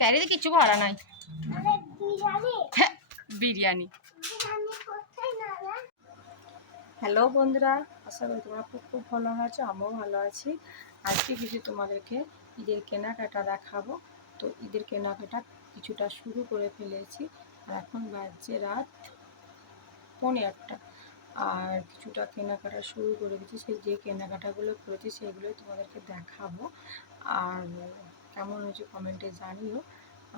ক্যারিতে কিছু ভরা নাই। বিরিয়ানি। হ্যালো বন্ধুরা, আশা করি তোমরা খুব খুব ভালো আছো, আমিও ভালো আছি। আজকে কিছু তোমাদেরকে ঈদের কেনাকাটা দেখাবো। তো ঈদের কেনাকাটা কিছুটা শুরু করে ফেলেছি, আর এখন বাজছে রাত 8:45। আর কিছুটা কেনাকাটা শুরু করে দিয়েছি। সেই যে কেনাকাটাগুলো করেছি সেগুলো তোমাদেরকে দেখাবো, আর কেমন হয়েছে কমেন্টে জানিও।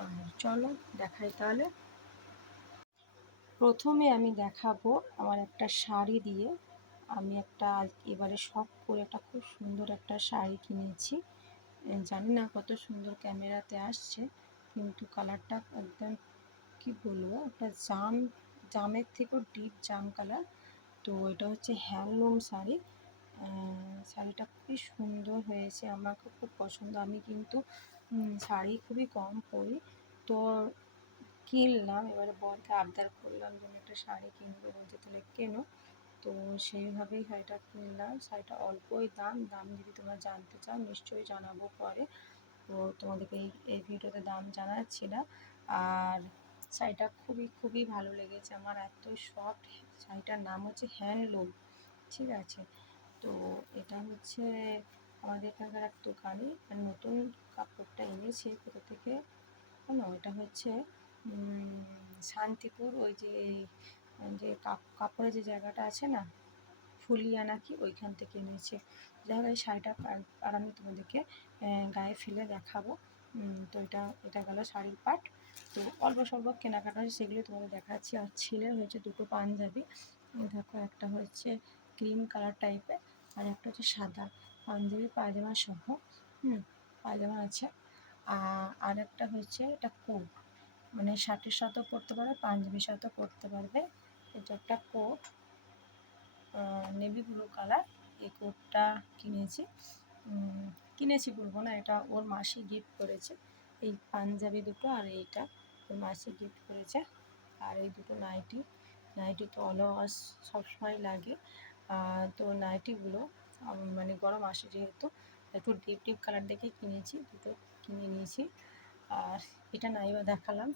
আর চলো দেখাই তাহলে। প্রথমে আমি দেখাবো আমার একটা শাড়ি দিয়ে। আমি এবারে শখ করে একটা খুব সুন্দর একটা শাড়ি কিনেছি। জানি না কত সুন্দর ক্যামেরাতে আসছে, কিন্তু কালারটা একদম কি বলবো, একটা জামের থেকেও ডিপ জাম কালার। তো এটা হচ্ছে হ্যান্ডলুম শাড়ি। শাড়িটা খুবই সুন্দর হয়েছে, আমার খুব পছন্দ। আমি কিন্তু শাড়ি খুবই কম পরি, তো কিনলাম। এবারে বরকে আবদার করলাম যে আমি একটা শাড়ি কিনবো, বলতে তাহলে কেনো। তো সেইভাবেই শাড়িটা কিনলাম। শাড়িটা অল্পই দাম যদি তোমরা জানতে চাও নিশ্চয়ই জানাবো পরে। তো তোমাদেরকে এই ভিডিওতে দাম জানাচ্ছি না। আর শাড়িটা খুবই ভালো লেগেছে আমার, এত সফট। শাড়িটার নাম হচ্ছে হ্যান্ডলুম, ঠিক আছে। তো এটা হচ্ছে আমাদের এখানকার এক দোকানে নতুন কাপড়টা এনেছে। কোথা থেকে এটা হচ্ছে শান্তিপুর, ওই যে কাপড়ের যে জায়গাটা আছে না, ফুলিয়া নাকি, ওইখান থেকে এনেছে। যাই হোক, এই শাড়িটা আর আমি তোমাদেরকে গায়ে ফেলে দেখাবো। তো এটা গেল শাড়ির পাট। তো অল্প স্বল্প কেনাকাটা হয়েছে, সেগুলো তোমাদের দেখাচ্ছি। আর ছেলের হয়েছে দুটো পাঞ্জাবি। দেখো, একটা হচ্ছে ক্রিম কালার টাইপের, আর একটা হচ্ছে সাদা পাঞ্জাবি, পায়জামা সহ। পায়জামা আছে। আর একটা হচ্ছে এটা কোট, মানে শার্টের সাথেও পরতে পারবে, পাঞ্জাবির সাথেও পরতে পারবে। এটা একটা কোট, নেভি ব্লু কালার। এই কোটটা কিনেছি বলবো না, এটা ওর মাসি গিফট করেছে। এই পাঞ্জাবি দুটো আর এইটা ওর মাসি গিফট করেছে। আর এই দুটো নাইটি তো অলওয়াজ সবসময় লাগে। তো নাইটিগুলো মানে গরম আসে যেহেতু, একটু ডিপ কালার দেখে কিনেছি, দুটো কিনে নিয়েছি। আর এটা নাইবা দেখালাম।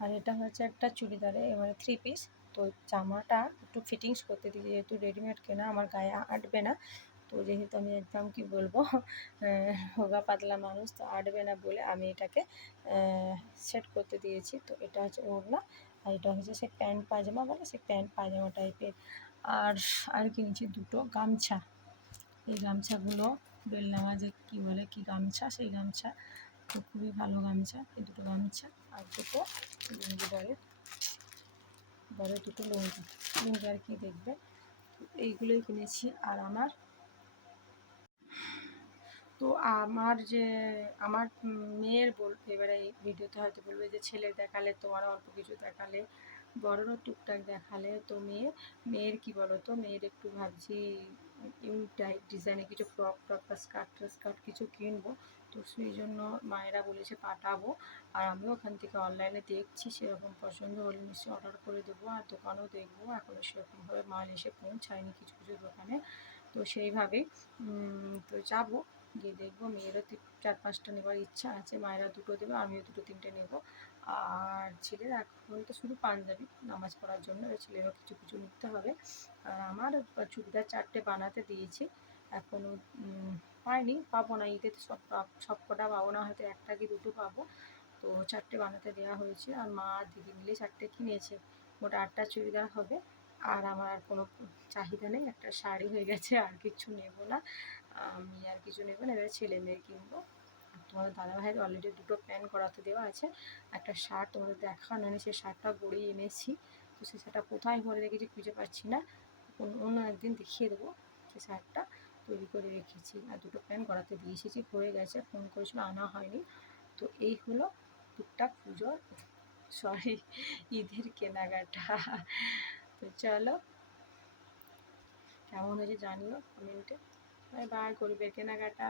আর এটা হচ্ছে একটা চুড়িদারে, এবারে 3 পিস। তো জামাটা একটু ফিটিংস করতে দিই, যেহেতু রেডিমেড কেনা, আমার গায়ে আটবে না। তো যেহেতু আমি একদম কি বলবো হোগা পাতলা মানুষ, তো আটবে না বলে আমি এটাকে সেট করতে দিয়েছি। তো এটা হচ্ছে ওড়না, আর এটা হচ্ছে সে প্যান্ট পায়জামা বলে, সে প্যান্ট পায়জামা টাইপের। আর কিনেছি দুটো গামছা। এই গামছাগুলো বেলনামা যে কী বলে, কি গামছা, সেই গামছা। তো খুবই ভালো গামছা, এই দুটো গামছা। আর দুটো লুঙ্গি, বড় দুটো লুঙ্গি আর কি দেখবে। এইগুলোই কিনেছি। আর আমার মেয়ের বলতে, এবারে এই ভিডিওতে হয়তো বলবে যে ছেলে দেখালে, তোমার অল্প কিছু দেখালে, বড়রও টুকটাক দেখালে। তো মেয়ের কি বলো তো, মেয়ের একটু ভাবছি ইউনিক টাইপ ডিজাইনে কিছু ফ্রক বা স্কার্ট কিছু কিনবো। তো সেই জন্য মায়েরা বলেছে পাঠাবো, আর আমিও ওখান থেকে অনলাইনে দেখছি, সেরকম পছন্দ হলে নিশ্চয়ই অর্ডার করে দেবো। আর দোকানেও দেখবো, এখনও সেরকমভাবে মাল এসে পৌঁছায়নি কিছু দোকানে। তো সেইভাবেই তো যাবো, গিয়ে দেখবো। মেয়েরও 4-5টা নেবার ইচ্ছা আছে, মায়েরা দুটো দেবে, আমিও 2-3টে নেব। আর ছেলের এখন তো শুধু পাঞ্জাবি নামাজ পড়ার জন্য, ছেলেরও কিছু নিতে হবে। আর আমার চুড়িদার 4টে বানাতে দিয়েছি, এখনও পাবো না। ঈদে তো সব কটা পাবো না, হয়তো 1টা কি 2টো পাবো। তো 4টে বানাতে দেওয়া হয়েছে, আর মা আর দিদি মিলে 4টে কিনেছে। মোট 8টা চুড়িদার হবে। আর আমার আর কোনো চাহিদা নেই, একটা শাড়ি হয়ে গেছে, আর কিছু নেব না। আমি আর কিছু নেব না, এবারে ছেলে মেয়ের কিনবো। তোমাদের দাদাভাইয়ের অলরেডি দুটো প্যান্ট করাতে দেওয়া আছে। একটা শার্ট তোমাদের দেখানো নেই, সেই শার্টটা গড়িয়ে এনেছি। তো সেই শার্টটা কোথায় ভরে রেখেছি খুঁজে পাচ্ছি না, অন্য একদিন দেখিয়ে দেবো। সেই শার্টটা তৈরি করে রেখেছি, আর দুটো প্যান্ট করাতে দিয়ে এসেছি, হয়ে গেছে। ফোন করেছিল, আনা হয়নি। তো এই হলো টুকটাক পুজোর ঈদের কেনাকাটা। তো চলো, কেমন হয়েছে জানিও কমেন্টে। বাই বাই, গরিবের কেনাকাটা।